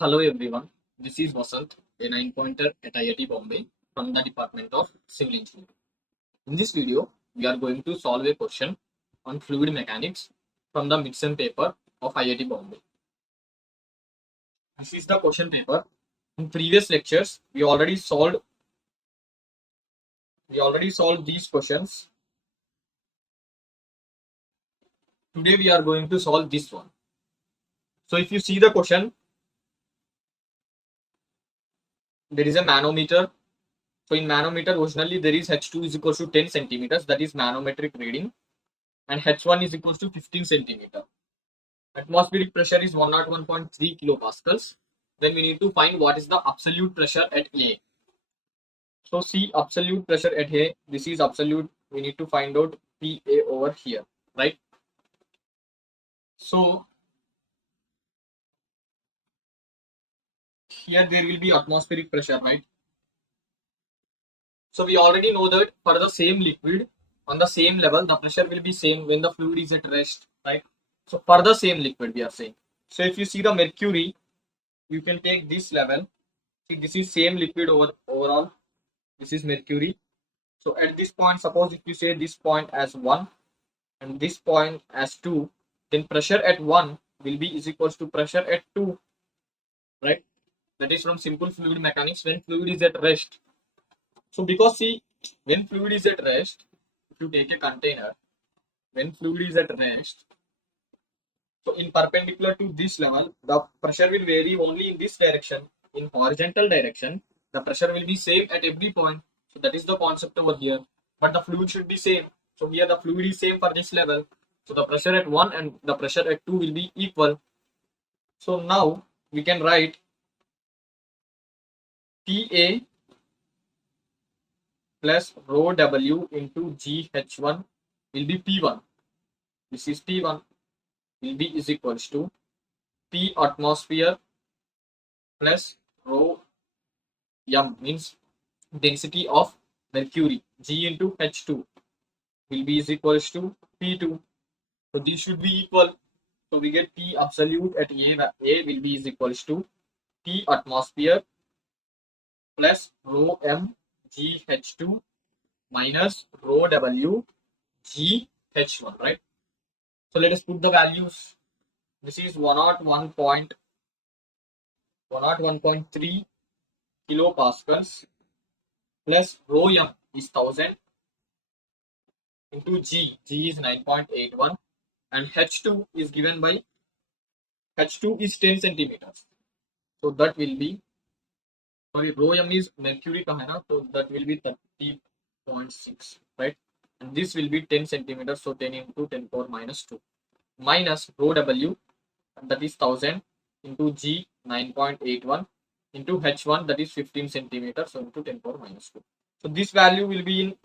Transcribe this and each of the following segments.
Hello everyone, this is Vasant, a nine-pointer at IIT Bombay from the Department of Civil Engineering. In this video, we are going to solve a question on fluid mechanics from the midsem paper of IIT Bombay. This is the question paper. In previous lectures, we already solved these questions. Today we are going to solve this one. So if you see the question, there is a manometer. So in manometer, originally there is H2 is equal to 10 centimeters, that is manometric reading, and H1 is equal to 15 centimeter. Atmospheric pressure is 101.3 kilopascals. Then we need to find what is the absolute pressure at A. So see absolute pressure at A, this is absolute, we need to find out PA over here, right? So here there will be atmospheric pressure, right? So we already know that for the same liquid on the same level, the pressure will be same when the fluid is at rest, right? So for the same liquid we are saying. So if you see the mercury, you can take this level. See, this is same liquid overall. This is mercury. So at this point, suppose if you say this point as 1 and this point as 2, then pressure at 1 will be is equals to pressure at 2, right? That is from simple fluid mechanics when fluid is at rest. So because see, when fluid is at rest, if you take a container, when fluid is at rest, so in perpendicular to this level, the pressure will vary only in this direction. In horizontal direction, the pressure will be same at every point. So that is the concept over here. But the fluid should be same. So here the fluid is same for this level. So the pressure at 1 and the pressure at 2 will be equal. So now we can write PA plus rho W into GH1 will be P1. This is P1 will be is equals to P atmosphere plus rho M means density of mercury, G into H2 will be is equals to P2. So these should be equal. So we get P absolute at A will be is equals to P atmosphere plus rho M GH2 minus rho W GH1, right? So let us put the values. This is 101.3 kilopascals plus rho M is 1000 into G is 9.81 and H2 is given by H2 is 10 centimeters. So that will be, sorry, rho M is mercury ka hai na, so that will be 30.6, right? And this will be 10 centimeters, so 10 into 10 power minus 2 minus rho W, that is 1000 into G 9.81 into H1, that is 15 centimeters, so into 10 power minus 2. So this value will be in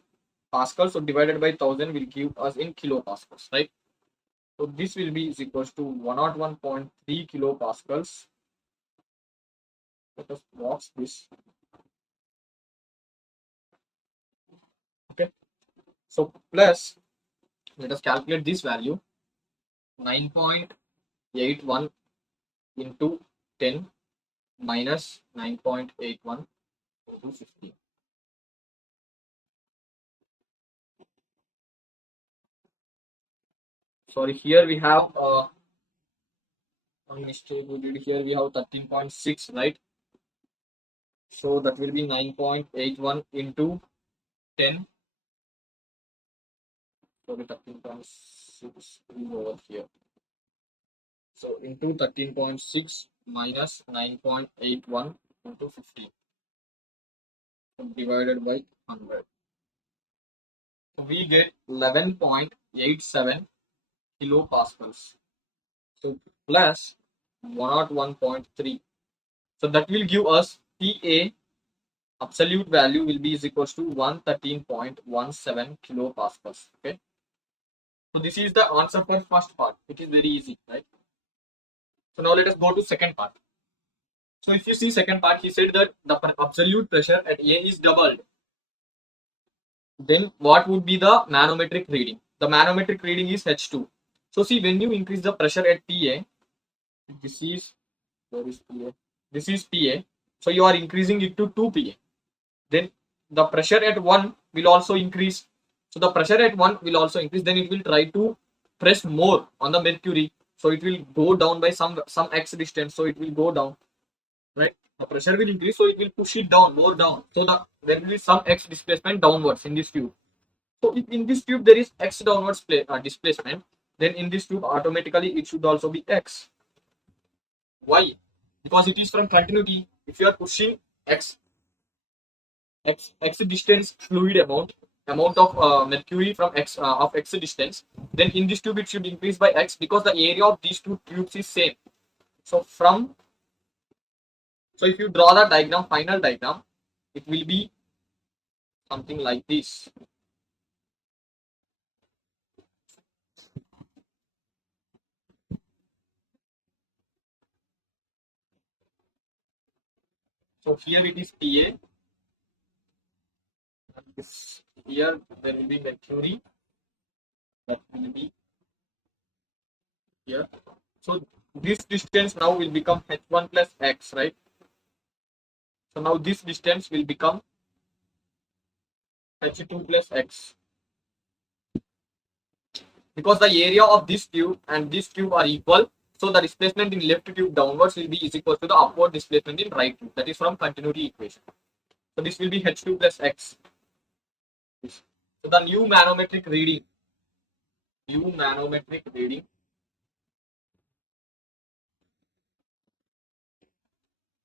Pascal, so divided by 1000 will give us in kilopascals, right? So this will be is equals to 101.3 kilopascals. Let us box this. Okay. So plus, let us calculate this value. 9.81 into 10 minus 9.81 into 15. Sorry, here we have one mistake we did here. We have 13.6, right? So that will be 9.81 into 10. Sorry, 13.6 over here. So into 13.6 minus 9.81 into 15 divided by 100. So we get 11.87 kilopascals. So plus 101.3. So that will give us PA absolute value will be is equals to 113.17 kilopascals. Okay. So this is the answer for first part. It is very easy, right? So now let us go to second part. So if you see second part, he said that the absolute pressure at A is doubled. Then what would be the manometric reading? The manometric reading is H2. So see, when you increase the pressure at PA, this is, where is PA? This is PA. So you are increasing it to 2 PA. Then the pressure at 1 will also increase. So the pressure at 1 will also increase. Then it will try to press more on the mercury. So it will go down by some x distance. So it will go down, right? The pressure will increase, so it will push it down, more down. So there will be some x displacement downwards in this tube. So if in this tube there is x downwards displacement, then in this tube automatically it should also be x. Why? Because it is from continuity. If you are pushing x distance fluid amount of mercury from x distance, then in this tube it should increase by x, because the area of these two tubes is same. So if you draw the diagram, final diagram, it will be something like this. So here it is PA. Here there will be mercury. That will be here. So this distance now will become h1 plus x, right? So now this distance will become h2 plus x, because the area of this tube and this tube are equal. So the displacement in left tube downwards will be is equal to the upward displacement in right tube. That is from continuity equation. So this will be h2 plus x. So the new manometric reading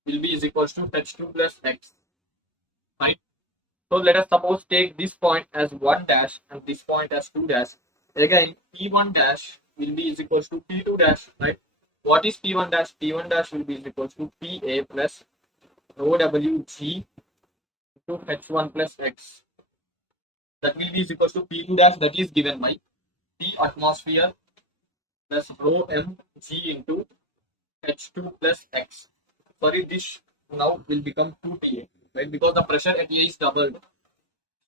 will be is equals to h2 plus x, right? So let us suppose take this point as 1 dash and this point as 2 dash. Again, p1 dash will be is equals to p2 dash, right? What is p1 dash? P1 dash will be is equals to pa plus rho wg into h1 plus x. That will be is equals to p2 dash, that is given by p atmosphere plus rho mg into h2 plus x. Sorry, this now will become 2 pa, right? Because the pressure at A is doubled.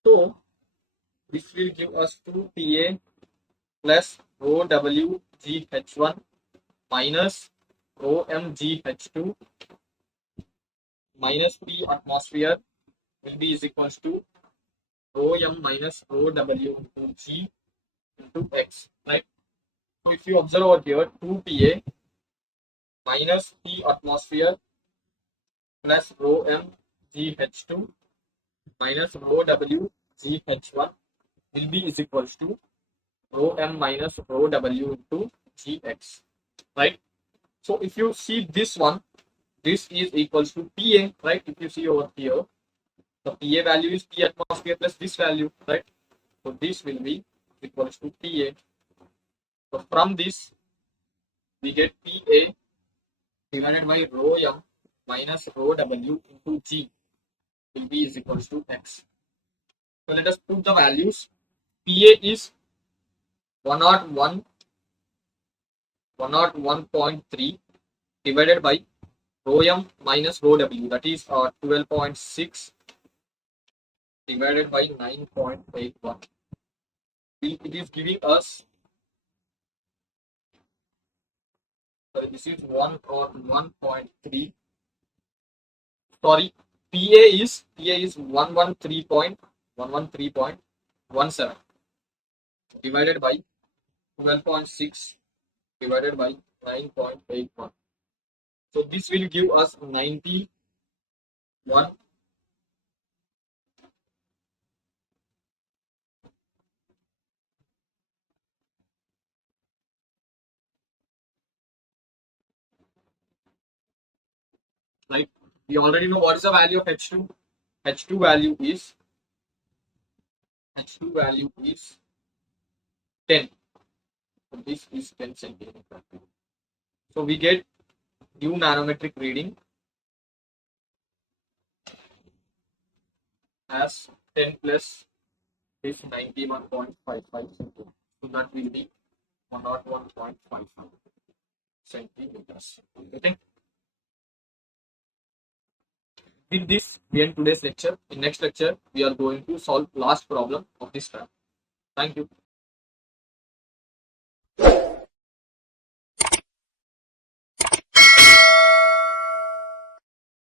So this will give us 2 pa plus rho w g h1 minus rho m g h2 minus p atmosphere will be is equals to rho m minus rho w into g into x, right? So if you observe over here, 2 pa minus p atmosphere plus rho m g h2 minus rho w g h1 will be is equals to rho m minus rho w into gx, right? So if you see this one, this is equals to pa, right? If you see over here, the pa value is p atmosphere plus this value, right? So this will be equals to pa. So from this we get pa divided by rho m minus rho w into g will be is equals to x. So let us put the values. Pa is 101.3 divided by rho m minus rho w, that is 12.6 divided by 9.81. It is giving us, sorry, this is 1.3. Sorry, PA is 113.17 divided by 12.6 divided by 9.81. So this will give us 91. Right? We already know what is the value of H2. H2 value is 10. So this is 10 centimeter. So we get new manometric reading as 10 plus is 91.55 centimeters. So that will be 101.55 centimeters. Okay. With this, we end today's lecture. In next lecture, we are going to solve last problem of this term. Thank you.